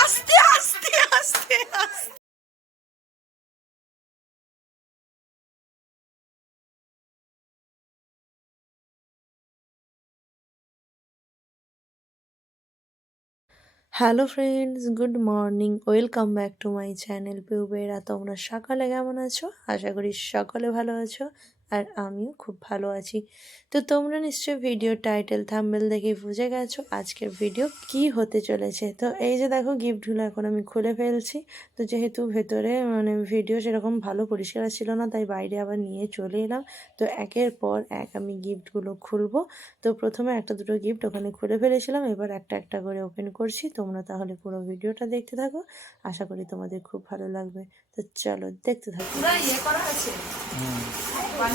আস্তে আস্তে আস্তে hello friends good morning welcome back to my channel পেউবেরা তোমরা সকালে কেমন আছো? আশা করি সকলে ভালো আছো। আর আমিও খুব ভালো আছি। তো তোমরা নিশ্চয়ই ভিডিও টাইটেল থাম্বেল দেখে বুঝে গেছো আজকের ভিডিও কি হতে চলেছে। তো এই যে দেখো গিফটগুলো এখন আমি খুলে ফেলছি। তো যেহেতু ভেতরে মানে ভিডিও সেরকম ভালো পরিষ্কার ছিল না তাই বাইরে আবার নিয়ে চলে এলাম। তো একের পর এক আমি গিফটগুলো খুলবো। তো প্রথমে একটা দুটো গিফট ওখানে খুলে ফেলেছিলাম এবার একটা একটা করে ওপেন করছি। তোমরা তাহলে পুরো ভিডিওটা দেখতে থাকো। আশা করি তোমাদের খুব ভালো লাগবে। তো চলো দেখতে থাকো।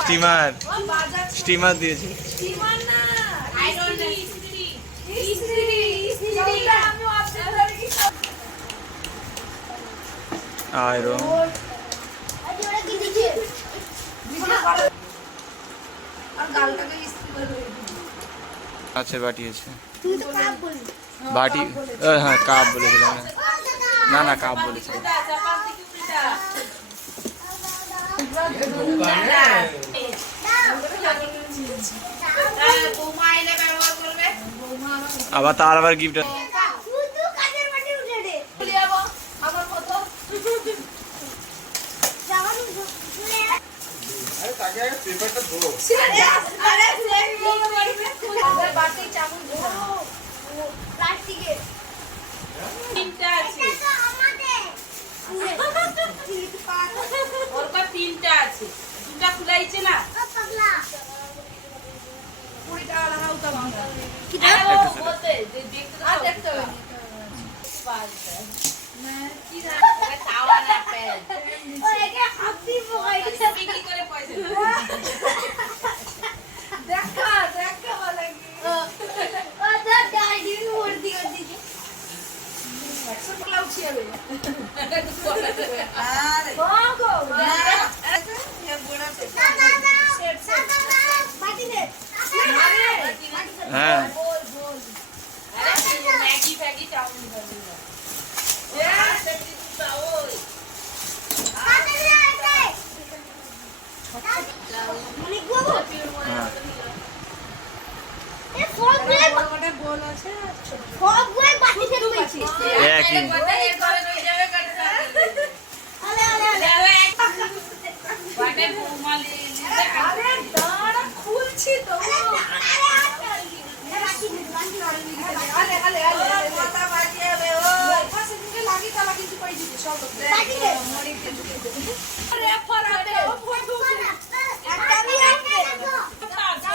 স্টিমার। স্টিমার দিয়েছে। স্টিমার না আয়রন। আছে বাটি আছে বাটি হ্যাঁ কাপ বলেছিলাম না। না না কাপ বলেছিলাম আবার তার আবার গিফট আমার মতো বাটি চামচ তিনটা আছে। ওর পর তিনটা আছে দুটা খুলাইছে না কুড়ি টাকা লাগা উঠা ভাঙা বলতে দেখতে আর দেখতে হবে কি জানি তাওয়া না পেন বিক্রি করে পয়সা দেখা দেখা বলে লাউছি হবে আরে হ্যাঁ ম্যাগি ফ্যাগি চাউমিন খাবি হ্যাঁ একই খুলছি তো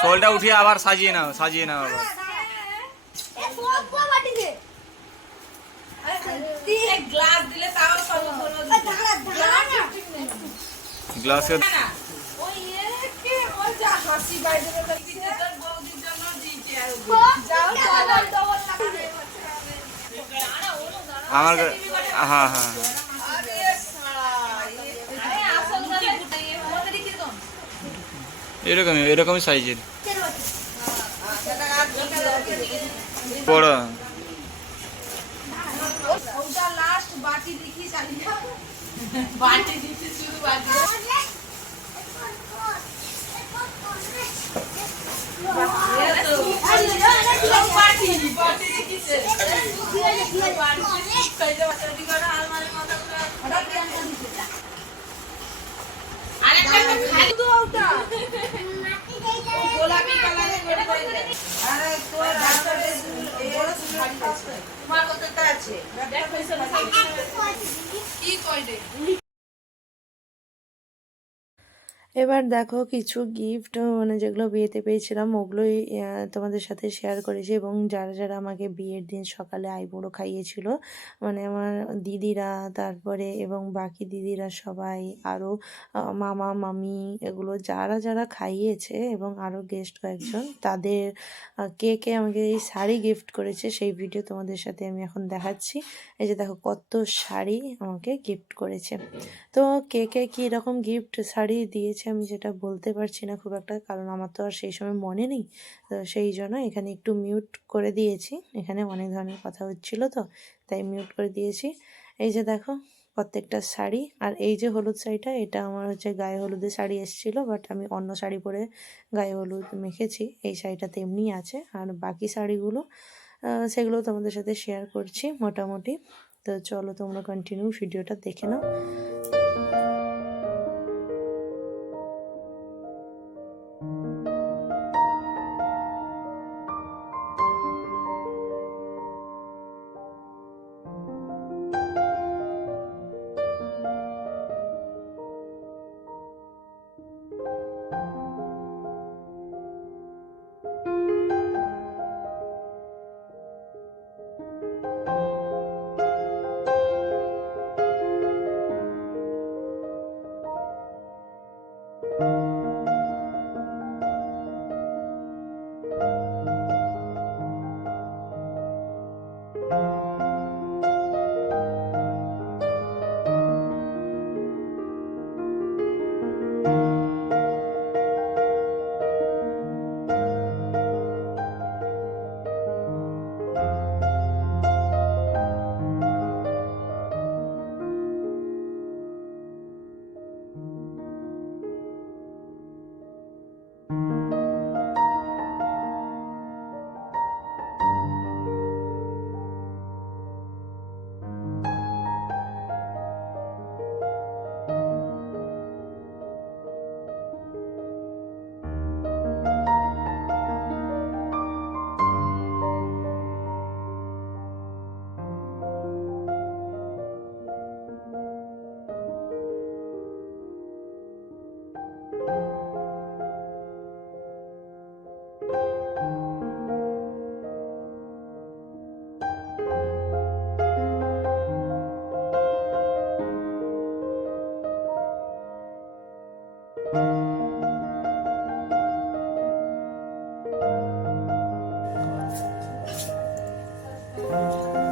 শোলটা উঠিয়ে আবার সাজিয়ে নাও সাজিয়ে নাও আবার গ্লাস দিলে তাও সব গ্লাসে ওই একে ওই যা হাসি বাইরে দিতে তোর বৌদির জন্য দিতে আর লাগাবে আমার হ্যাঁ হ্যাঁ কি কোন এরকমই এরকমই সাইজের বড় বাটি দেখি চালিয়ে বাটি দিতে শুরু বাটি বাটি বাটি দেখিছে তোমার কতটা আছে? কি কইলে এবার দেখো কিছু গিফট মানে যেগুলো বিয়েতে পেয়েছিলাম, ওগুলোই তোমাদের সাথে শেয়ার করেছি এবং যারা যারা আমাকে বিয়ের দিন সকালে আইবুড়ো খাইয়েছিল মানে আমার দিদিরা, তারপরে এবং বাকি দিদিরা সবাই আরও মামা, মামি, এগুলো যারা যারা খাইয়েছে এবং আরও গেস্ট কয়েকজন, তাদের কে কে আমাকে এই শাড়ি গিফট করেছে সেই ভিডিও তোমাদের সাথে আমি এখন দেখাচ্ছি। এই যে দেখো কত শাড়ি আমাকে গিফট করেছে। তো কে কে কী রকম গিফট শাড়ি দিয়েছে আমি সেটা বলতে পারছি না খুব একটা, কারণ আমার তো আর সেই সময় মনে নেই। তো সেই জন্য এখানে একটু মিউট করে দিয়েছি। এখানে অনেক ধরনের কথা হচ্ছিল তো, তাই মিউট করে দিয়েছি। এই যে দেখো, প্রত্যেকটা শাড়ি, আর এই যে হলুদ শাড়িটা, এটা আমার হচ্ছে গায়ে হলুদের শাড়ি এসেছিল বাট আমি অন্য শাড়ি পরে গায়ে হলুদ মেখেছি। এই শাড়িটা তেমনি আছে, আর বাকি শাড়িগুলো সেগুলো তোমাদের সাথে শেয়ার করছি মোটামুটি। তো চলো তোমরা কন্টিনিউ ভিডিওটা দেখে নাও।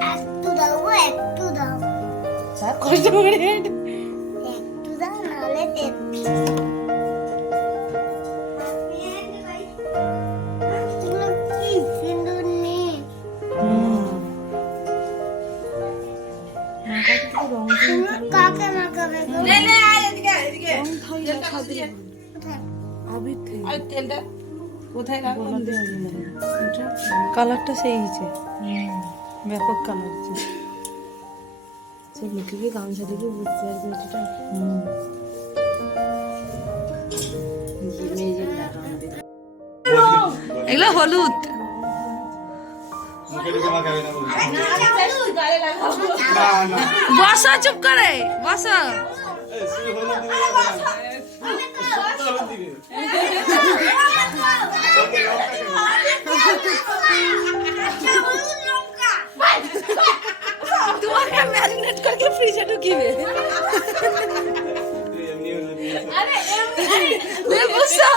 একটু দাও গো, একটু দাও কষ্ট করে আর তেলটা কোথায় রাখলাম কালারটা সেই হয়েছে ব্যাপক কালার সে মুখে গামছা দিকে বুঝতে পারবে এটা এগুলো হলুদ বসা চুপ করে বসা তোমাকে ম্যারিনেট করকে ফ্রিজে ঢুকিবে বে বসা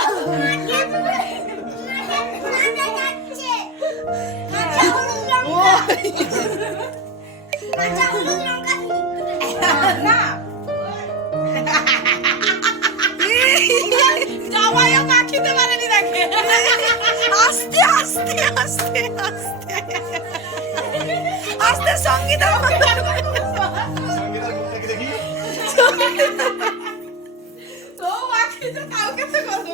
জামাইও আস্তে আস্তে আস্তে আস্তে। আস্তে সঙ্গীতা তো কাউকে তো কথা